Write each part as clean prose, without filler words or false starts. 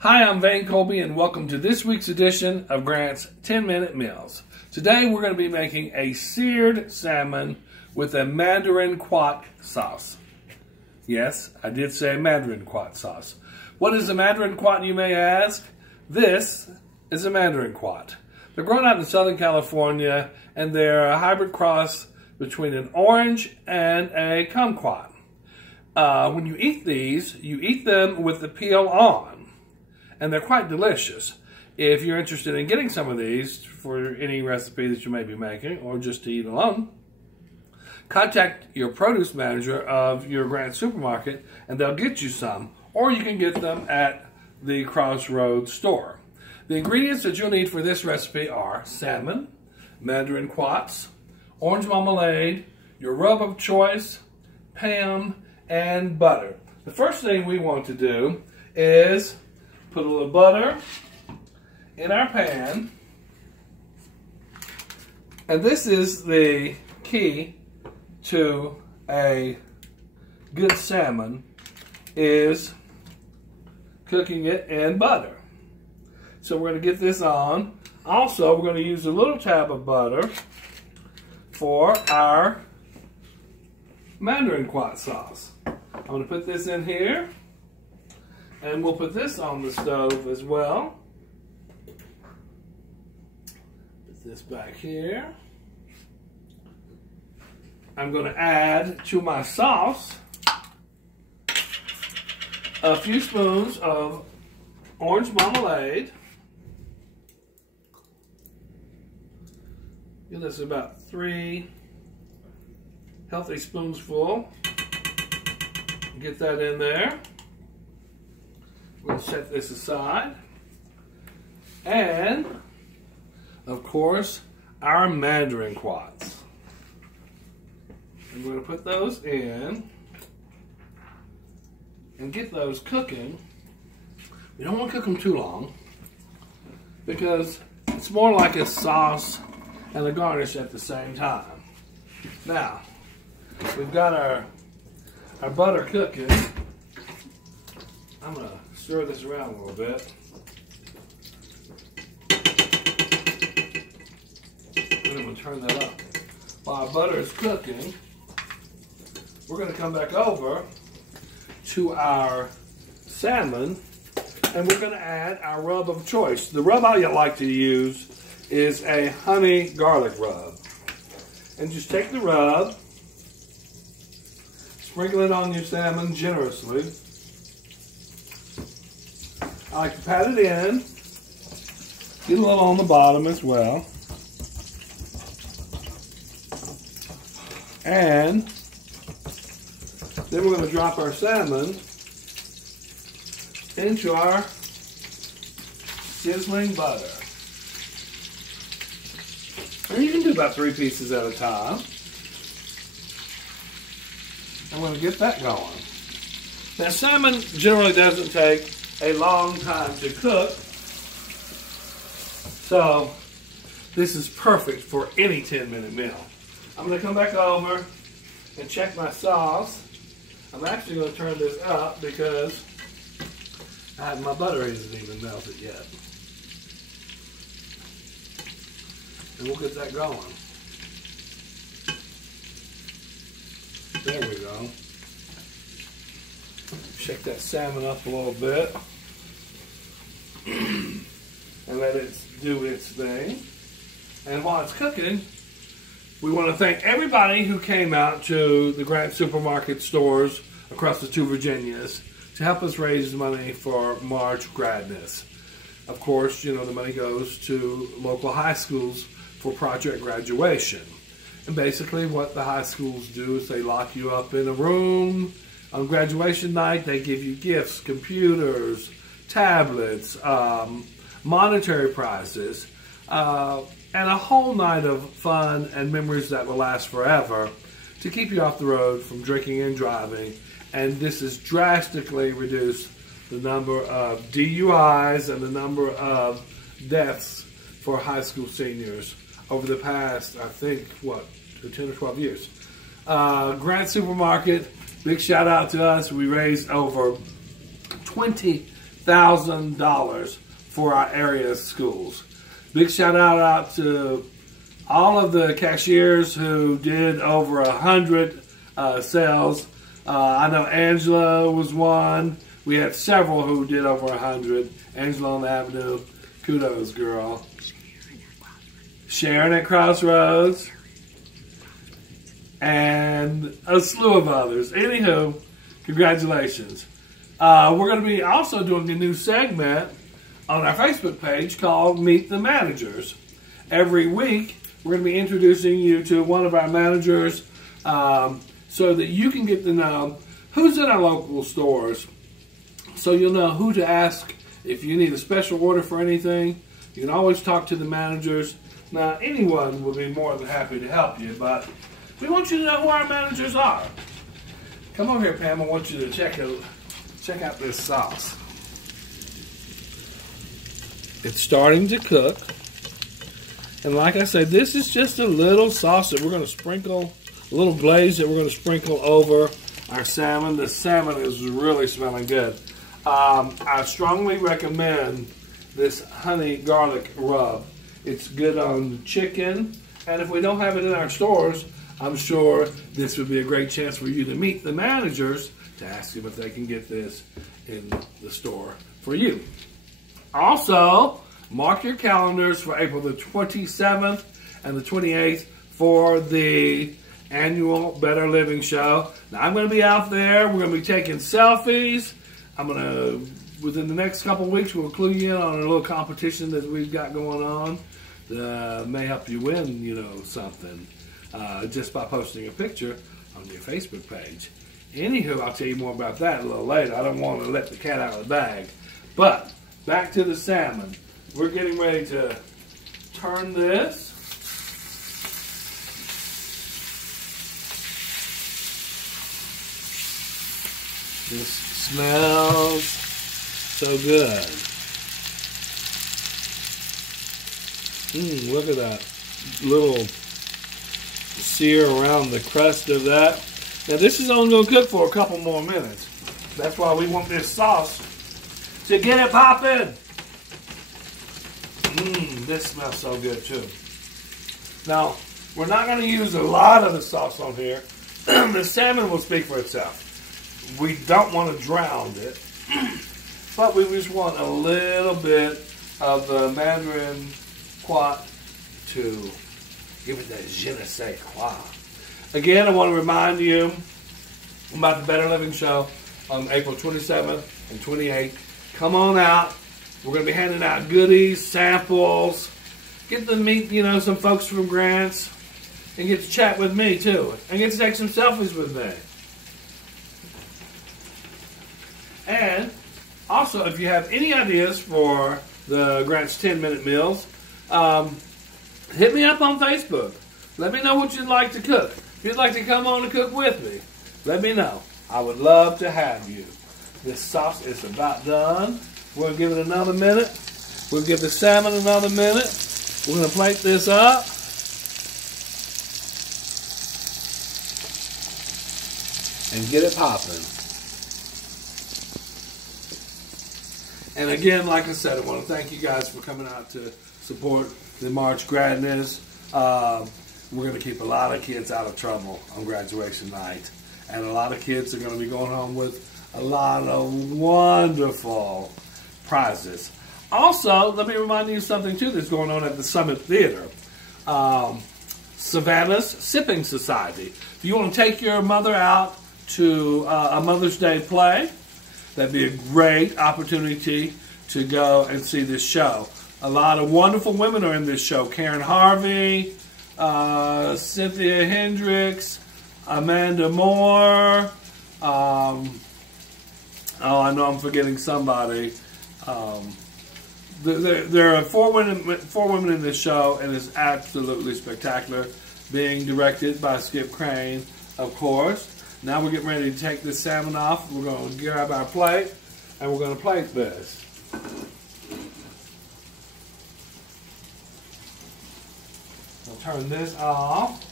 Hi, I'm Van Colby, and welcome to this week's edition of Grant's 10-Minute Meals. Today we're going to be making a seared salmon with a mandarin quat sauce. Yes, I did say mandarin quat sauce. What is a mandarin quat, you may ask? This is a mandarin quat. They're grown out in Southern California, and they're a hybrid cross between an orange and a kumquat. When you eat these, you eat them with the peel on. And they're quite delicious. If you're interested in getting some of these for any recipe that you may be making or just to eat alone, contact your produce manager of your Grant supermarket and they'll get you some, or you can get them at the Crossroads store. The ingredients that you'll need for this recipe are salmon, mandarin quats, orange marmalade, your rub of choice, Pam, and butter. The first thing we want to do is put a little butter in our pan, and this is the key to a good salmon, is cooking it in butter. So we're going to get this on. Also, we're going to use a little tab of butter for our mandarin quat sauce. I'm going to put this in here. And we'll put this on the stove as well. Put this back here. I'm going to add to my sauce a few spoons of orange marmalade. Give this about 3 healthy spoonsful. Get that in there. We'll set this aside. And, of course, our mandarin quats. I'm going to put those in and get those cooking. We don't want to cook them too long because it's more like a sauce and a garnish at the same time. Now, we've got our butter cooking. I'm going to stir this around a little bit. And I'm going to turn that up. While our butter is cooking, we're going to come back over to our salmon, and we're going to add our rub of choice. The rub I like to use is a honey garlic rub. And just take the rub, sprinkle it on your salmon generously. I like to pat it in, get a little on the bottom as well, and then we're going to drop our salmon into our sizzling butter. And you can do about 3 pieces at a time. I'm going to get that going. Now, salmon generally doesn't take a long time to cook, so this is perfect for any 10-minute meal. I'm going to come back over and check my sauce. I'm actually going to turn this up because my butter isn't even melted yet. And we'll get that going. There we go. Shake that salmon up a little bit and let it do its thing. And while it's cooking, we want to thank everybody who came out to the Grant supermarket stores across the 2 Virginias to help us raise money for March Gradness. Of course, you know, the money goes to local high schools for project graduation. And basically what the high schools do is they lock you up in a room. On graduation night, they give you gifts, computers, tablets, monetary prizes, and a whole night of fun and memories that will last forever to keep you off the road from drinking and driving. And this has drastically reduced the number of DUIs and the number of deaths for high school seniors over the past, I think, 10 or 12 years. Grant Supermarket, big shout out to us. We raised over $1,000 for our area schools. Big shout out to all of the cashiers who did over 100 sales. I know Angela was one. We had several who did over 100. Angela on the Avenue, kudos, girl. Sharon at Crossroads, and a slew of others. Anywho, congratulations. We're going to be also doing a new segment on our Facebook page called Meet the Managers. Every week, we're going to be introducing you to one of our managers so that you can get to know who's in our local stores, so you'll know who to ask if you need a special order for anything. You can always talk to the managers. Now, anyone would be more than happy to help you, but we want you to know who our managers are. Come over here, Pam. I want you to check out this sauce. It's starting to cook. And like I said, this is just a little sauce that we're going to sprinkle, a little glaze that we're going to sprinkle over our salmon. The salmon is really smelling good. I strongly recommend this honey garlic rub. It's good on chicken, and if we don't have it in our stores, I'm sure this would be a great chance for you to meet the managers to ask them if they can get this in the store for you. Also, mark your calendars for April the 27th and the 28th for the annual Better Living Show. Now, I'm going to be out there. We're going to be taking selfies. I'm going to, within the next couple of weeks, we'll clue you in on a little competition that we've got going on. May help you win, you know, something just by posting a picture on your Facebook page. Anywho, I'll tell you more about that a little later. I don't want to let the cat out of the bag. But back to the salmon. We're getting ready to turn this. This smells so good. Look at that little sear around the crust of that. Now this is only going to cook for a couple more minutes. That's why we want this sauce to get it popping. This smells so good too. Now, we're not going to use a lot of the sauce on here. The salmon will speak for itself. We don't want to drown it, but we just want a little bit of the Mandarin Quat to give it that je ne sais quoi. Again, I want to remind you about the Better Living Show on April 27th and 28th. Come on out. We're going to be handing out goodies, samples. Get to meet, you know, some folks from Grants and get to chat with me too. And get to take some selfies with me. And also, if you have any ideas for the Grants 10-minute meals, hit me up on Facebook. Let me know what you'd like to cook. If you'd like to come on and cook with me, let me know. I would love to have you. This sauce is about done. We'll give it another minute. We'll give the salmon another minute. We're going to plate this up. And get it popping. And again, like I said, I want to thank you guys for coming out to support the March Gradness. We're going to keep a lot of kids out of trouble on graduation night. And a lot of kids are going to be going home with a lot of wonderful prizes. Also, let me remind you of something too that's going on at the Summit Theater. Savannah's Sipping Society. If you want to take your mother out to a Mother's Day play, that'd be a great opportunity to go and see this show. A lot of wonderful women are in this show. Karen Harvey, Cynthia Hendricks, Amanda Moore. Oh, I know I'm forgetting somebody. There are four women in this show, and it's absolutely spectacular. Being directed by Skip Crane, of course. Now we're getting ready to take this salmon off. We're going to grab our plate, and we're going to plate this. We'll turn this off.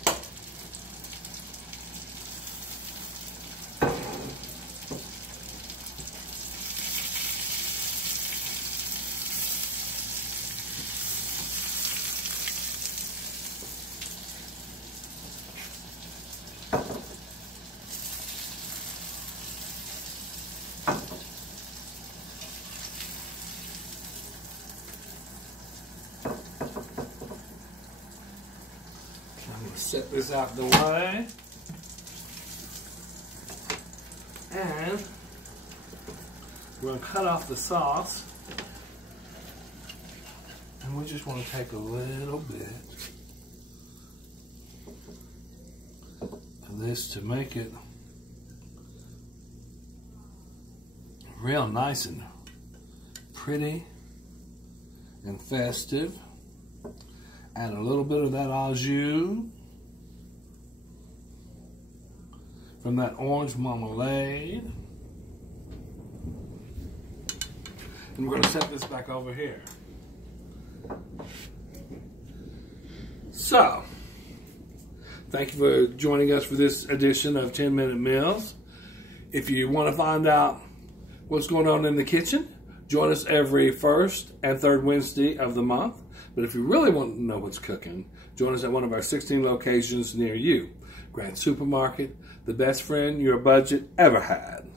I'm going to set this out of the way. And we're going to cut off the sauce. And we just want to take a little bit of this to make it real nice and pretty and festive. Add a little bit of that au jus from that orange marmalade. And we're going to set this back over here. So, thank you for joining us for this edition of 10-Minute Meals. If you want to find out what's going on in the kitchen, join us every first and third Wednesday of the month. But if you really want to know what's cooking, join us at one of our 16 locations near you. Grant Supermarket, the best friend your budget ever had.